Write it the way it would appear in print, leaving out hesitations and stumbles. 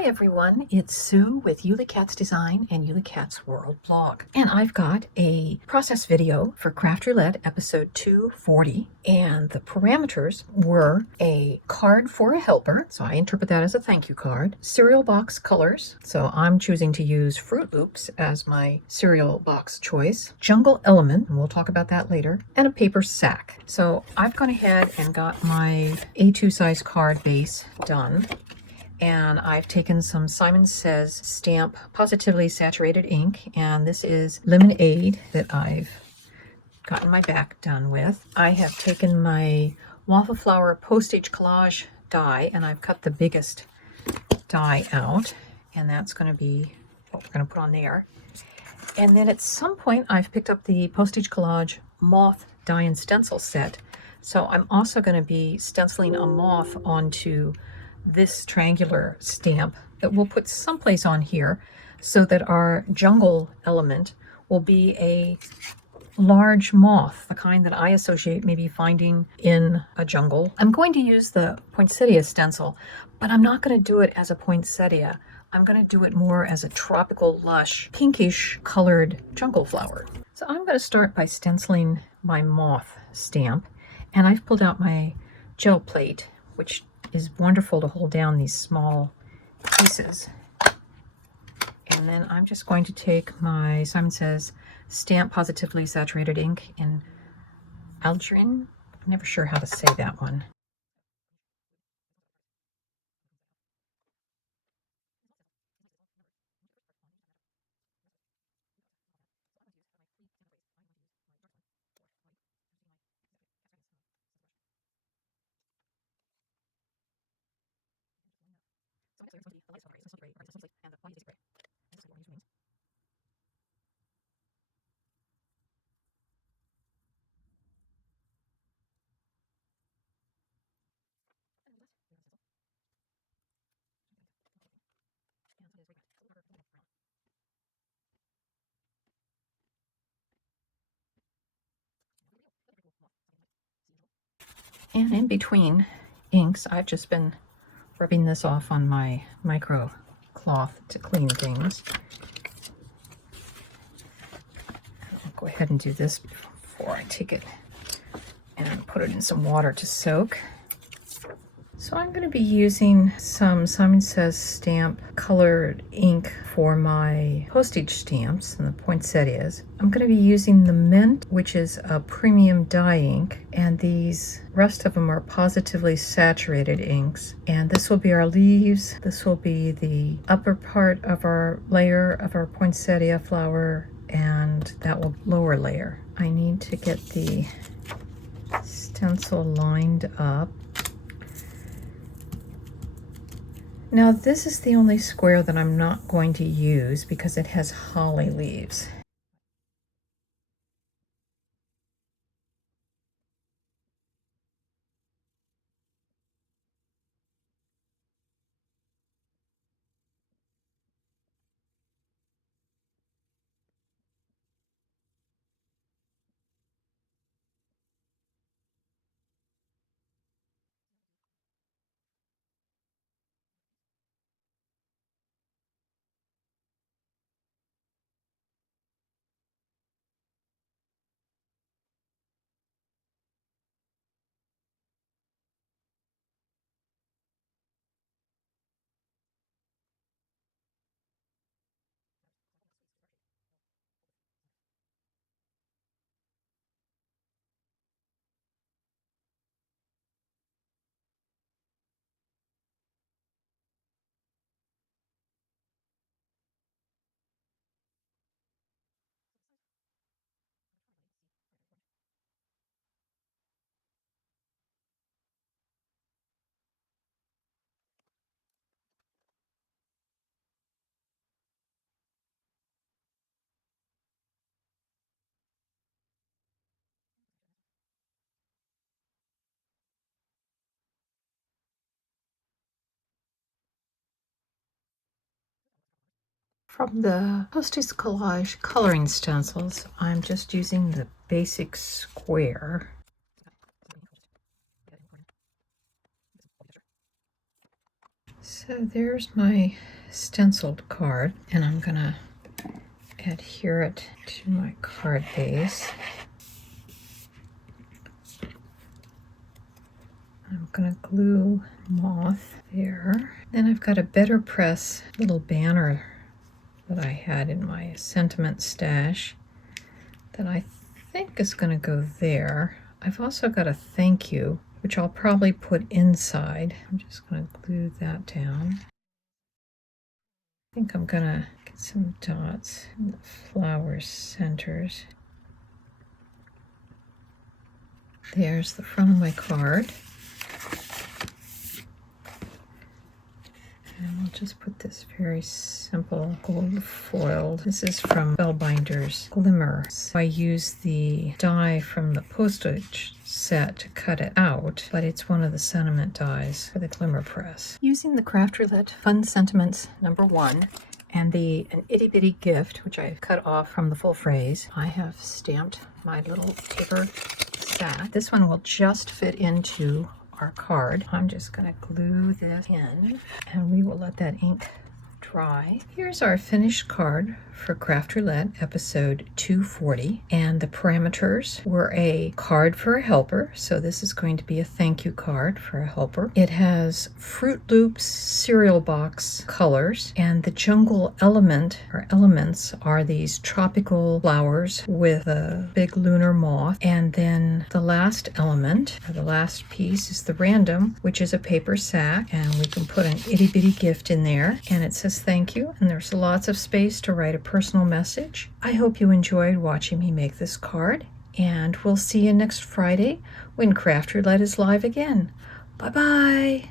Hi everyone, it's Sue with Ully Cat's Design and Ully Cat's World blog. And I've got a process video for Craft Roulette episode 240. And the parameters were a card for a helper, so I interpret that as a thank you card, cereal box colors, so I'm choosing to use Fruit Loops as my cereal box choice, jungle element, and we'll talk about that later, and a paper sack. So I've gone ahead and got my A2 size card base done. And I've taken some Simon Says stamp positively saturated ink, and this is Lemonade that I've gotten my back done with. I have taken my waffle flower postage collage die, and I've cut the biggest die out, and that's going to be what we're going to put on there. And then at some point I've picked up the postage collage moth die and stencil set, so I'm also going to be stenciling a moth onto this triangular stamp that we'll put someplace on here so that our jungle element will be a large moth, the kind that I associate maybe finding in a jungle. I'm going to use the poinsettia stencil, but I'm not going to do it as a poinsettia. I'm going to do it more as a tropical, lush, pinkish colored jungle flower. So I'm going to start by stenciling my moth stamp, and I've pulled out my gel plate, which is wonderful to hold down these small pieces. And then I'm just going to take my Simon Says Stamp Positively Saturated ink in Algerine. I'm never sure how to say that one. And in between inks, I've just been rubbing this off on my micro cloth to clean things. I'll go ahead and do this before I take it and put it in some water to soak. So I'm going to be using some Simon Says stamp colored ink for my postage stamps and the poinsettias. I'm going to be using the Mint, which is a premium dye ink, and these rest of them are positively saturated inks. And this will be our leaves. This will be the upper part of our layer of our poinsettia flower, and that will lower layer. I need to get the stencil lined up. Now this is the only square that I'm not going to use because it has holly leaves. From the Postage Collage coloring stencils, I'm just using the basic square. So there's my stenciled card, and I'm gonna adhere it to my card base. I'm gonna glue moth there. Then I've got a Better Press little banner that I had in my sentiment stash that I think is gonna go there. I've also got a thank you, which I'll probably put inside. I'm just gonna glue that down. I think I'm gonna get some dots in the flower centers. There's the front of my card. And I'll just put this very simple gold foiled. This is from Spellbinder's Glimmer. So I use the die from the Postage set to cut it out, but it's one of the sentiment dies for the Glimmer press. Using the Craft Roulette Fun Sentiments #1 and an itty bitty gift, which I've cut off from the full phrase, I have stamped my little paper sack. This one will just fit into our card. I'm just going to glue this in, and we will let that ink dry. Here's our finished card for Craft Roulette episode 240, and the parameters were a card for a helper, so this is going to be a thank you card for a helper. It has Fruit Loops cereal box colors, and the jungle element or elements are these tropical flowers with a big lunar moth, and then the last element or the last piece is the random, which is a paper sack, and we can put an itty bitty gift in there, and it says thank you, and there's lots of space to write a personal message. I hope you enjoyed watching me make this card, and we'll see you next Friday when Craft Roulette is live again. Bye bye.